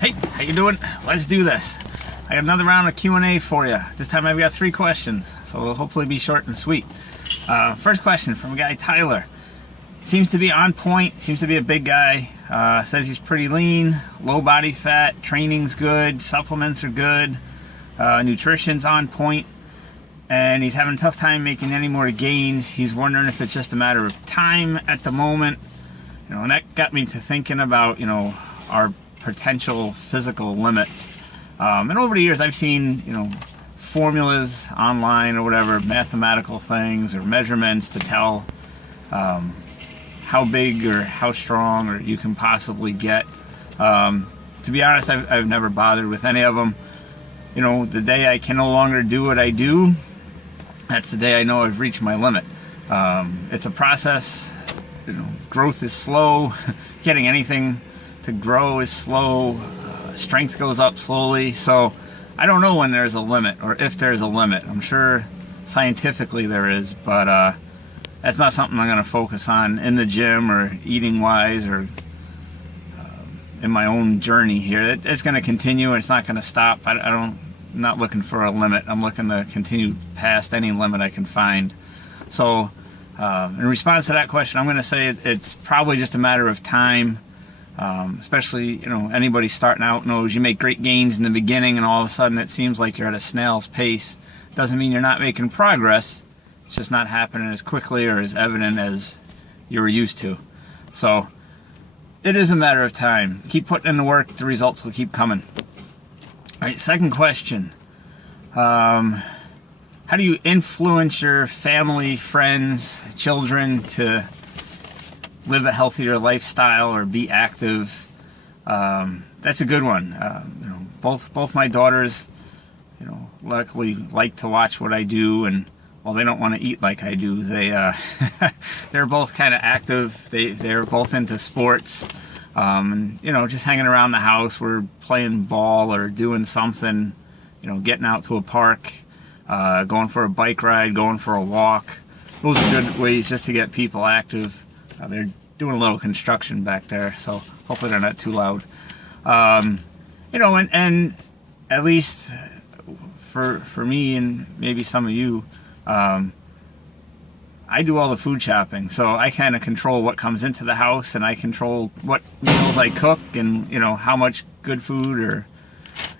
Hey, how you doing? Let's do this. I got another round of Q&A for you. This time I've got 3 questions, so it'll hopefully be short and sweet. First question from a guy, Tyler. Seems to be on point, seems to be a big guy. Says he's pretty lean, low body fat, training's good, supplements are good, nutrition's on point, and he's having a tough time making any more gains. He's wondering if it's just a matter of time at the moment. And that got me to thinking about, our potential physical limits. And over the years I've seen, formulas online or whatever, mathematical things or measurements to tell how big or how strong or you can possibly get. To be honest, I've never bothered with any of them. The day I can no longer do what I do, that's the day I know I've reached my limit. It's a process. Growth is slow. Getting anything to grow is slow. Strength goes up slowly. So I don't know when there's a limit or if there's a limit. I'm sure scientifically there is, but that's not something I'm going to focus on in the gym or eating wise or in my own journey here. It's going to continue. It's not going to stop. I'm not looking for a limit. I'm looking to continue past any limit I can find. So in response to that question, I'm going to say it's probably just a matter of time. Especially, anybody starting out knows you make great gains in the beginning and all of a sudden it seems like you're at a snail's pace. Doesn't mean you're not making progress. It's just not happening as quickly or as evident as you were used to. So it is a matter of time. Keep putting in the work, the results will keep coming. All right, second question. How do you influence your family, friends, children to live a healthier lifestyle or be active? That's a good one. Both my daughters, luckily like to watch what I do, and while they don't want to eat like I do, they're both kind of active. They're both into sports. Just hanging around the house. We're playing ball or doing something. Getting out to a park, going for a bike ride, going for a walk. Those are good ways just to get people active. They're doing a little construction back there, so hopefully they're not too loud. And at least for me and maybe some of you, I do all the food shopping, so I kind of control what comes into the house, and I control what meals I cook, and how much good food or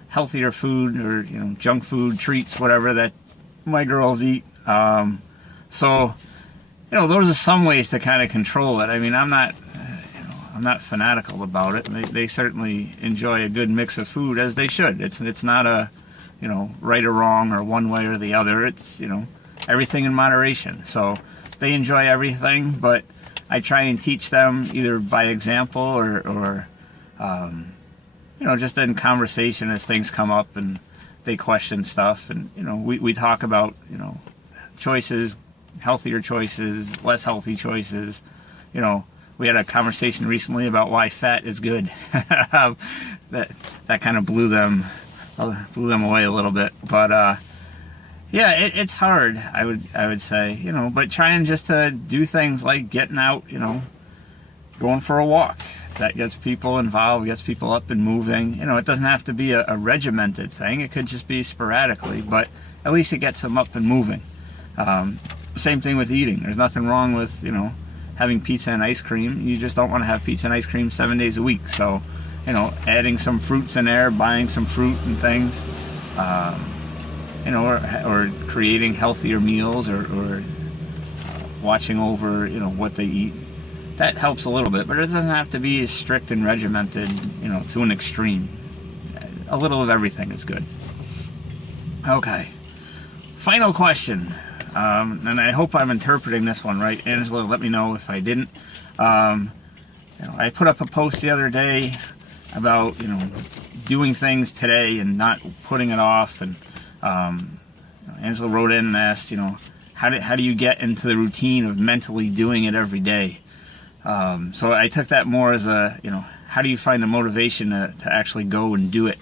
healthier food or junk food, treats, whatever that my girls eat. So those are some ways to kind of control it. I mean, I'm not fanatical about it. They certainly enjoy a good mix of food, as they should. It's not a, right or wrong or one way or the other. It's, everything in moderation. So they enjoy everything, but I try and teach them either by example or just in conversation as things come up and they question stuff. And, we talk about, choices, healthier choices, less healthy choices. We had a conversation recently about why fat is good. that kind of blew them away a little bit. But it's hard. I would say, but trying just to do things like getting out, going for a walk. That gets people involved, gets people up and moving. It doesn't have to be a regimented thing. It could just be sporadically, but at least it gets them up and moving. Same thing with eating. There's nothing wrong with, having pizza and ice cream. You just don't want to have pizza and ice cream 7 days a week. So, adding some fruits in there, buying some fruit and things, or creating healthier meals or watching over, what they eat. That helps a little bit, but it doesn't have to be as strict and regimented, to an extreme. A little of everything is good. Okay. Final question. And I hope I'm interpreting this one right. Angela, let me know if I didn't. I put up a post the other day about, doing things today and not putting it off. And Angela wrote in and asked, how do you get into the routine of mentally doing it every day? So I took that more as a, how do you find the motivation to actually go and do it?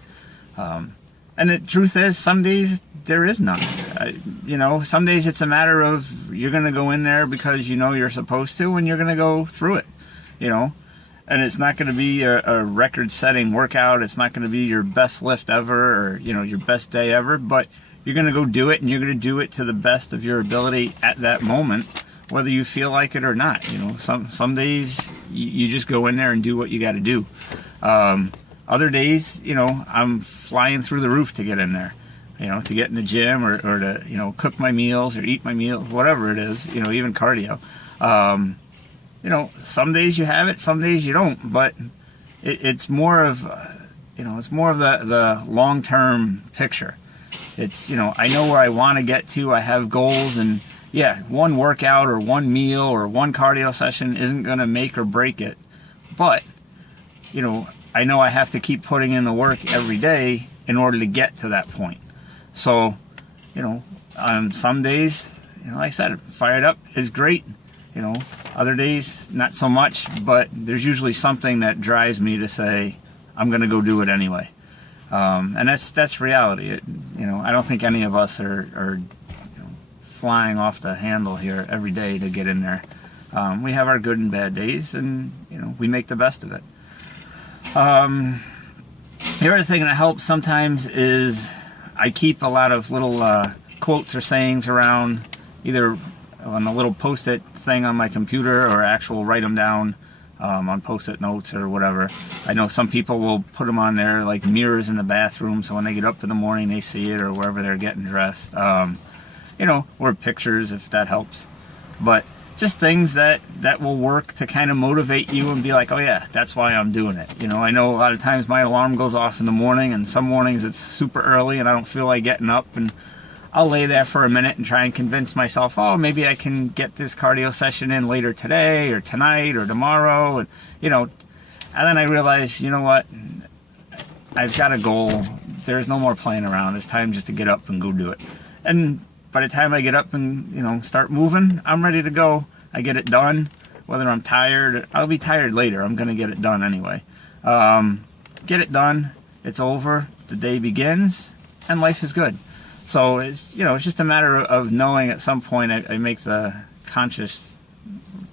And the truth is, some days there is none. Some days it's a matter of you're going to go in there because you're supposed to, and you're going to go through it. and it's not going to be a record-setting workout. It's not going to be your best lift ever, or your best day ever, but you're going to go do it, and you're going to do it to the best of your ability at that moment, whether you feel like it or not. Some days you just go in there and do what you got to do. Other days, I'm flying through the roof to get in there, to get in the gym, or to cook my meals or eat my meals, whatever it is, even cardio. Some days you have it, some days you don't, but it's more of the long-term picture. It's, I know where I want to get to. I have goals, and yeah, one workout or one meal or one cardio session isn't going to make or break it. But, I know I have to keep putting in the work every day in order to get to that point. So, on some days, like I said, fired up is great. Other days, not so much, but there's usually something that drives me to say, I'm going to go do it anyway. And that's reality. I don't think any of us are flying off the handle here every day to get in there. We have our good and bad days, and we make the best of it. The other thing that helps sometimes is I keep a lot of little quotes or sayings around, either on a little post-it thing on my computer, or actual write them down on post-it notes or whatever. I know some people will put them on there like mirrors in the bathroom, so when they get up in the morning they see it, or wherever they're getting dressed. Or pictures, if that helps. But just things that will work to kind of motivate you and be like, oh yeah, that's why I'm doing it. I know a lot of times my alarm goes off in the morning, and some mornings it's super early and I don't feel like getting up, and I'll lay there for a minute and try and convince myself, oh, maybe I can get this cardio session in later today or tonight or tomorrow. And, and then I realize, what? I've got a goal. There's no more playing around. It's time just to get up and go do it. And by the time I get up and, start moving, I'm ready to go. I get it done. Whether I'm tired, I'll be tired later. I'm going to get it done anyway. Get it done. It's over. The day begins, and life is good. So it's it's just a matter of knowing at some point I make the conscious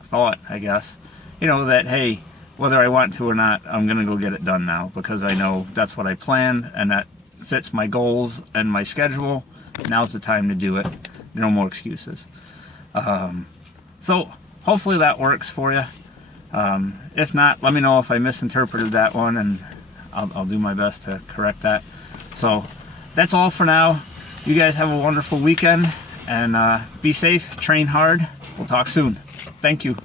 thought, I guess, that hey, whether I want to or not, I'm gonna go get it done now, because I know that's what I planned and that fits my goals and my schedule. Now's the time to do it. No more excuses. So hopefully that works for you. If not, let me know if I misinterpreted that one, and I'll do my best to correct that. So that's all for now. You guys have a wonderful weekend, and be safe, train hard. We'll talk soon. Thank you.